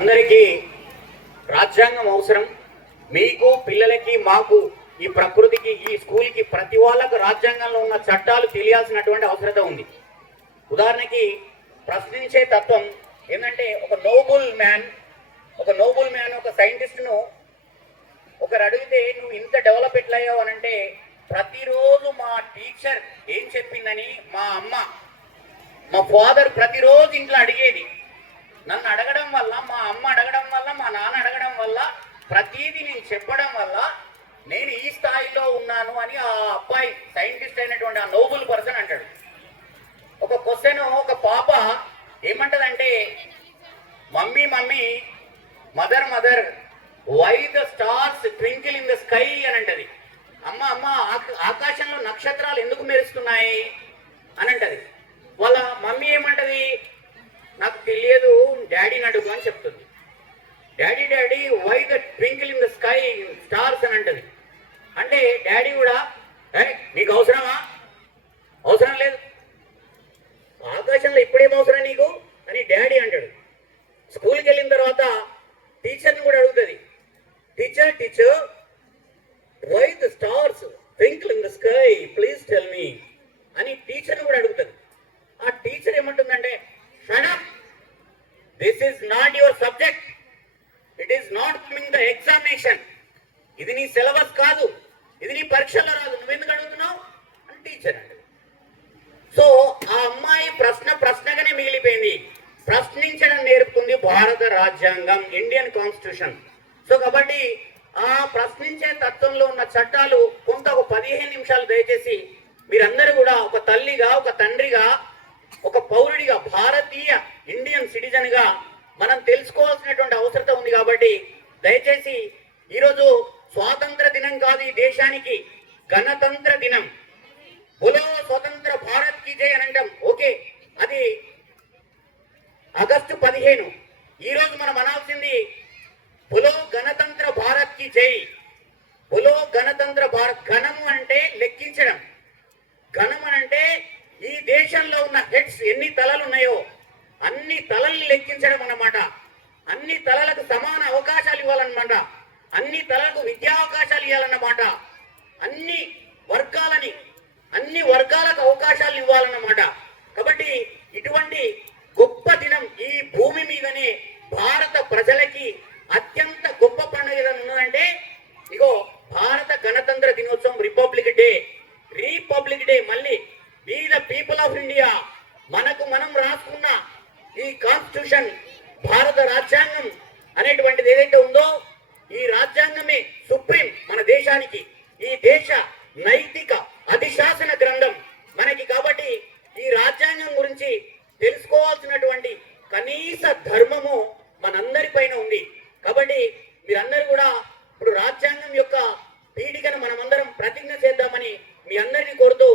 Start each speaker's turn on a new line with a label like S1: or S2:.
S1: అందరికీ రాజ్యాంగం అవసరం. మీకు పిల్లలకి మాకు ఈ ప్రకృతికి ఈ స్కూల్కి ప్రతి వాళ్ళకు రాజ్యాంగంలో ఉన్న చట్టాలు తెలియాల్సినటువంటి అవసరత ఉంది. ఉదాహరణకి ప్రశ్నించే తత్వం ఏంటంటే ఒక నోబుల్ మ్యాన్ ఒక నోబుల్ మ్యాన్ ఒక సైంటిస్ట్ను ఒకరు అడిగితే నువ్వు ఇంత డెవలప్ ఎట్లయ్యావు? అని అంటే ప్రతిరోజు మా టీచర్ ఏం చెప్పిందని మా అమ్మ మా ఫాదర్ ప్రతిరోజు ఇంట్లో అడిగేది. నన్ను అడగడం వల్ల మా అమ్మ అడగడం వల్ల మా నాన్న అడగడం వల్ల ప్రతిదీ నేను చెప్పడం వల్ల నేను ఈ స్థాయిలో ఉన్నాను అని ఆ అబ్బాయి సైంటిస్ట్ అయినటువంటి ఆ నోబుల్ పర్సన్ అంటాడు. ఒక క్వశ్చన్ ఒక పాప ఏమంటదంటే mummy mummy mother mother why the stars twinkle in the sky అని అంటది. అమ్మ అమ్మ ఆకాశంలో నక్షత్రాలు ఎందుకు మెరుస్తున్నాయి? అని అంటది. వాళ్ళ మమ్మీ ఏమంటది? నాకు తెలియదు డాడీని అడుగు అని చెప్తుంది. Daddy daddy why the twinkle in the sky stars అని అంటది. అంటే డాడీ కూడా నీకు అవసరమా? అవసరం లేదు. ఆకాశంలో ఇప్పుడేం అవసరం నీకు? అని డాడీ అంటాడు. స్కూల్కి వెళ్ళిన తర్వాత టీచర్ని కూడా అడుగుతుంది. Teacher teacher why the stars twinkle in the sky please tell me అని టీచర్ని కూడా అడుగుతుంది. ఆ టీచర్ ఏమంటుందంటే shut up this is not your subject it is not coming the examination ఇది నీ సిలబస్ కాదు. ఇది నీ పరీక్షల్లో రాదు. నువ్వెందుకు అడుగుతున్నావు? అని టీచర్ అంటే సో ఆ అమ్మాయి ప్రశ్న ప్రశ్నగానే మిగిలిపోయింది. ప్రశ్నించడం నేర్పుతుంది భారత రాజ్యాంగం ఇండియన్ కాన్స్టిట్యూషన్ సో కాబట్టి ఆ ప్రశ్నించే తత్వంలో ఉన్న చట్టాలు కొంత ఒక పదిహేను నిమిషాలు దయచేసి మీరందరూ కూడా ఒక తల్లిగా ఒక తండ్రిగా ఒక పౌరుడిగా భారత్ సిటిజన్గా మనం తెలుసుకోవాల్సినటువంటి అవసరత ఉంది కాబట్టి దయచేసి ఈరోజు స్వాతంత్ర దినం కాదు ఈ దేశానికి గణతంత్ర దినం. బులో స్వతంత్ర భారత్కి జై అని అంటాం. ఓకే అది ఆగస్టు పదిహేను. ఈ రోజు మనం అనాల్సింది బులో గణతంత్ర భారత్కి జై. బులో గణతంత్ర భారత్ గణము అంటే లెక్కించడం. గణం అంటే ఈ దేశంలో ఉన్న హెడ్స్ ఎన్ని తలలు ఉన్నాయో అన్ని తలల్ని లెక్కించడం అన్నమాట. అన్ని తలలకు సమాన అవకాశాలు ఇవ్వాలన్నమాట. అన్ని తలలకు విద్యా అవకాశాలు ఇవ్వాలన్నమాట. అన్ని వర్గాలని అన్ని వర్గాలకు అవకాశాలు ఇవ్వాలన్నమాట. కాబట్టి ఇటువంటి గొప్ప దినం ఈ భూమి మీదనే భారత ప్రజలకి అత్యంత గొప్ప పండుగ ఏదైనా ఉన్నదంటే ఇగో భారత గణతంత్ర దినోత్సవం రిపబ్లిక్ డే. రిపబ్లిక్ డే మళ్ళీ we the people of India మనకు మనం రాసుకున్న ఈ కాన్స్టిట్యూషన్ భారత రాజ్యాంగం అనేటువంటిది ఏదైతే ఉందో ఈ రాజ్యాంగమే సుప్రీం మన దేశానికి. ఈ దేశ నైతిక అధిశాసన గ్రంథం మనకి కాబట్టి ఈ రాజ్యాంగం గురించి తెలుసుకోవాల్సినటువంటి కనీస ధర్మము మనందరిపైన ఉంది. కాబట్టి మీరందరూ కూడా ఇప్పుడు రాజ్యాంగం యొక్క పీఠికను మనమందరం ప్రతిజ్ఞ చేద్దామని మీ అందరినీ కోరుతూ